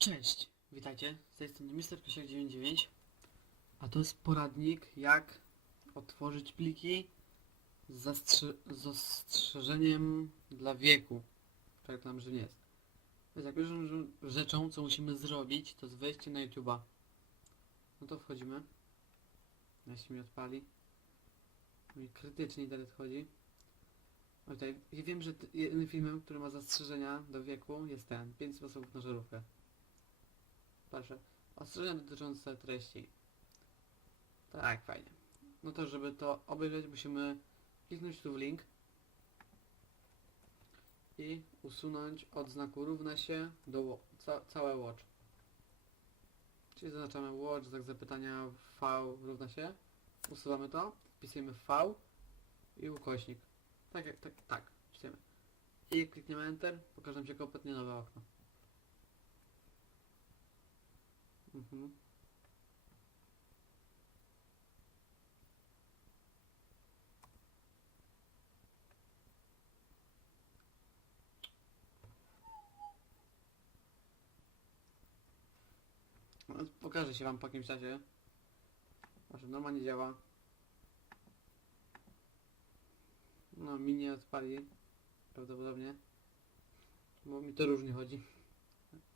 Cześć, witajcie, z tej strony MrPisiak99 A to jest poradnik jak otworzyć pliki z, z zastrzeżeniem dla wieku. Tak tam, że nie jest. Więc jak pierwszą rze- rzeczą co musimy zrobić to jest wejście na YouTube'a. No to wchodzimy. Jeśli mi odpali. Mi krytycznie internet chodzi o, tutaj, ja wiem, że jednym filmem, który ma zastrzeżenia do wieku jest ten. 5 sposobów na żarówkę Proszę. Ostrzeżenia dotyczące treści. Tak, fajnie. No to żeby to obejrzeć musimy kliknąć tu w link i usunąć od znaku równa się do ca całe watch. Czyli zaznaczamy watch, znak zapytania V równa się. Usuwamy to, wpisujemy V i ukośnik. Tak, jak- tak, tak, wpisujemy. I klikniemy Enter, pokaże nam się kompletnie nowe okno. Mhm. No, Pokaże się wam po jakimś czasie. Może normalnie działa. No mi nie odpali. Prawdopodobnie. Bo mi to różnie chodzi.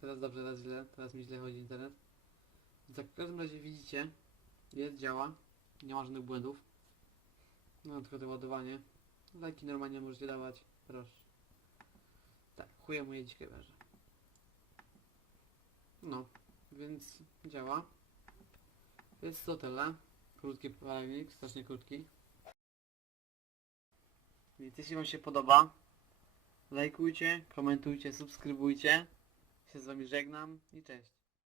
Teraz dobrze, teraz źle. Teraz mi źle chodzi internet. Jak w każdym razie widzicie, jest, działa, nie ma żadnych błędów. No tylko to ładowanie. Lajki normalnie możecie dawać, proszę. Tak, chuje mu jeździć kamerze. No, więc działa. Jest to tyle. Krótki poradnik, strasznie krótki. Więc jeśli wam się podoba, lajkujcie, komentujcie, subskrybujcie. Się z wami żegnam i cześć.